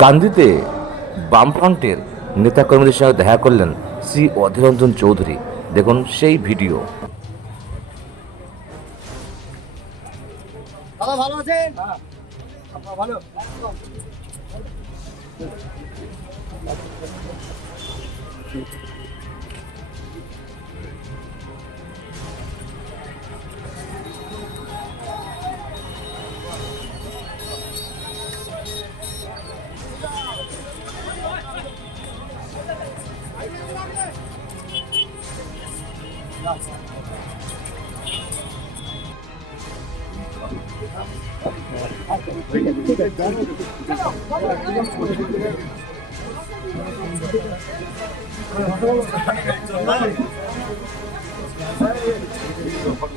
কান্দিতে বামফ্রন্টের নেতাকর্মীদের সঙ্গে দেখা করলেন শ্রী অধীররঞ্জন চৌধুরী। দেখুন সেই ভিডিও। দাদা ভালো আছেন? আপনার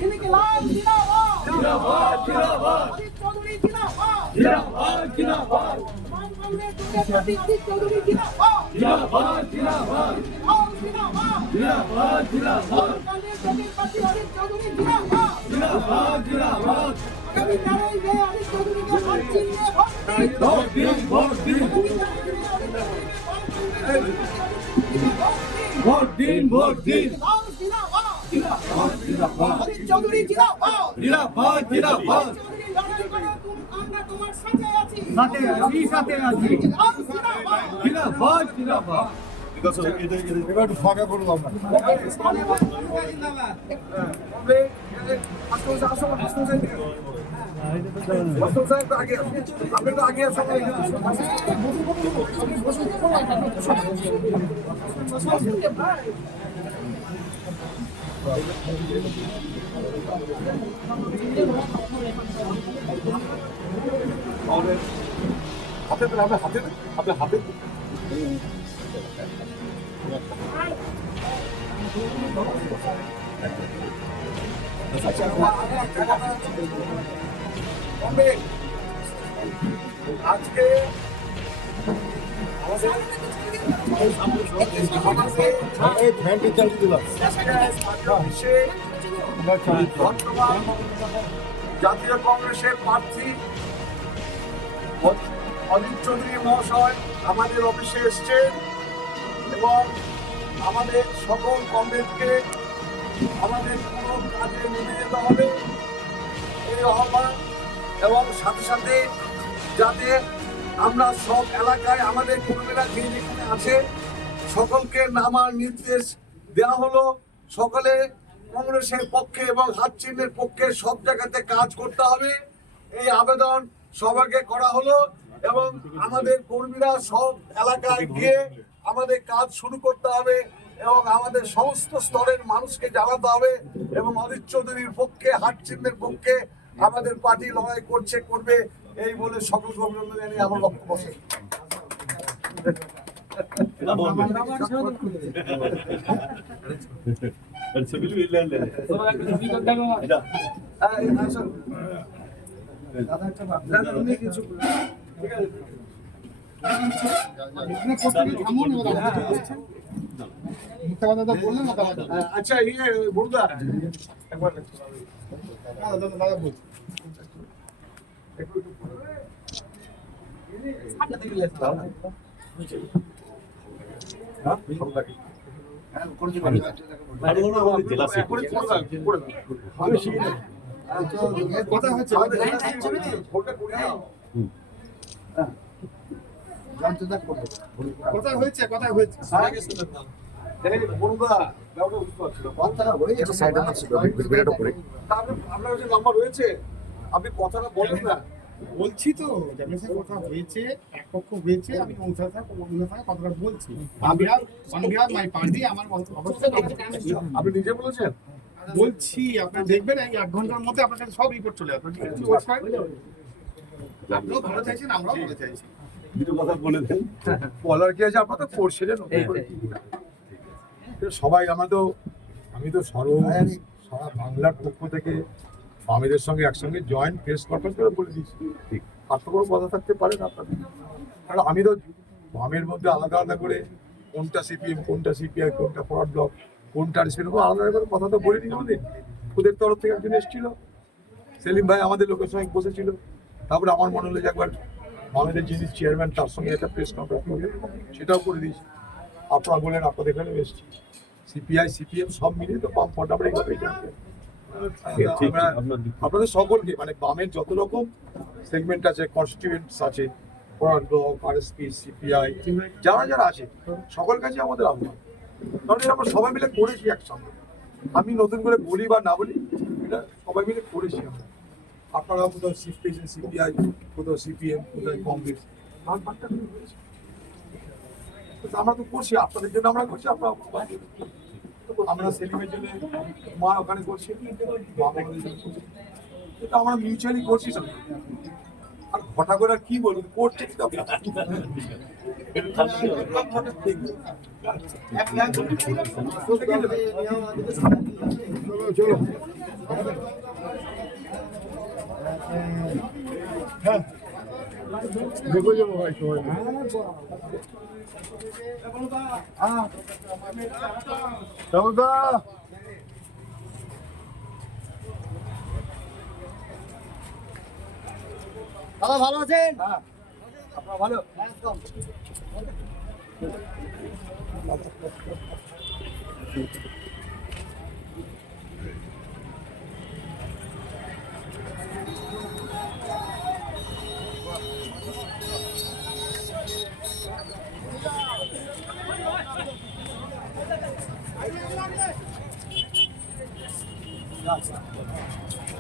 இன்னைக்கு லால் ஜினாபாத் ஜினாபாத் ஜினாபாத் அஜித் சௌத்ரி ஜினாபாத் ஜினாபாத் ஜினாபாத் मान कांग्रेस प्रति अजीत चौधरी जिंदाबाद जिंदाबाद जिंदाबाद जिंदाबाद जिंदाबाद जिंदाबाद ভোট দিন ভোট দিন ফাঁকা করুন আমরা হাতে আপনার হাতে আপনার হাতে দেন। জাতীয় কংগ্রেসের প্রার্থী অজিত চৌধুরী মহাশয় আমাদের অফিসে এসছে এবং আমাদের সকল কংগ্রেসকে আমাদের পুরো কাজে নেমে যেতে হবে। এই আহ্বান এবং সাথে সাথে যাতে আমরা সব এলাকায় আমাদের কর্মীরা যে যেখানে আছে, সকলকে নামার নির্দেশ দেওয়া হলো। সকলে কংগ্রেসের পক্ষে এবং হাত চিহ্নের পক্ষে সব জায়গাতে কাজ করতে হবে। এই আবেদন সবাইকে করা হলো এবং আমাদের কর্মীরা সব এলাকায় গিয়ে আমাদের কাজ শুরু করতে হবে। এবং আমাদের সমস্ত স্তরের মানুষকে জানাতে হবে এবং অজিত চৌধুরীর পক্ষে হাট চিহ্নের পক্ষে আমাদের পার্টি লড়াই করছে করবে এই বলে সকল অভিনন্দন জানিয়ে আমার বক্তব্য কিছু ঠিক আছে আচ্ছা ইয়ে একবার হ্যাঁ হ্যাঁ কথা হচ্ছে ভোটটা করে দাও কথা হয়েছে কথা হয়েছে। এই বড়দা ব্যাপারটা বুঝতে পারছি না। কথাটা গেছে সাইডে আছে ভিডিওটা করে আপনার নাম্বার রয়েছে আপনি কথাটা বলেন না। বলছি তো কথা হয়েছে এক পক্ষ হয়েছে আমি কথাটা বলছি। আমি আর অন বিহার মাই পার্টি আমার আপনি নিজে বলেছেন? বলছি আপনি দেখবেন এই এক ঘণ্টার মধ্যে আপনার কাছে সব রিপোর্ট চলে আসবে। ঠিক আছে আপনিও ভালো চাইছেন আমরাও ভালো চাইছি। দুটো কথা বলে দেন। বলার কি আছে? আপনার তো ফোর করছিলেন সবাই আমরা তো আমি তো সর্ব সারা বাংলার পক্ষ থেকে বামেদের সঙ্গে একসঙ্গে জয়েন্ট প্রেস কনফারেন্স করে বলে দিয়েছি। ঠিক। আর তো কোনো কথা থাকতে পারে না আপনাদের। কারণ আমি তো বামের মধ্যে আলাদা আলাদা করে কোনটা সিপিএম কোনটা সিপিআই কোনটা ফরওয়ার্ড ব্লক কোনটা আরএসপি আলাদা আলাদা করে কথা তো বলিনি আমাদের ওদের তরফ থেকে একজন এসেছিল। সেলিম ভাই আমাদের লোকের সঙ্গে বসেছিল। তারপরে আমার মনে হলো যে একবার আমাদের যিনি চেয়ারম্যান তার সঙ্গে একটা প্রেস কনফারেন্স করবে। সেটাও করে দিয়েছি। আপনারা বলেন আপনাদের এখানে এসেছি সিপিআই সিপিএম সব মিলিয়ে তো বাম ফ্রন্ট আমরা এইভাবেই আপনাদের সকলকে মানে বামের যত রকম সেগমেন্ট আছে কনস্টিটিউয়েন্টস আছে ফরওয়ার্ড ব্লক আরএসপি সিপিআই যারা যারা আছে সকল কাছে আমাদের আহ্বান। কারণ আমরা সবাই মিলে করেছি একসঙ্গে। আমি নতুন করে বলি বা না বলি এটা সবাই মিলে করেছি আমরা। আপনারা কোথাও পেয়েছেন সিপিআই কোথাও সিপিএম কোথাও কংগ্রেস হয়েছে। তো আমরা তো করছি আপনাদের জন্য আমরা করছি আপনারা আমরা সেলিমের জন্য মা ওখানে করছি। এটা আমরা মিউচুয়ালি করছি সব। আর ঘটা করে আর কি বলব করছে কি হ্যাঁ। দেখো যাব ভাই সবাই। দাদা দাদা ভালো আছেন? হ্যাঁ। আপনারা ভালো? একদম। Thank you. Nice.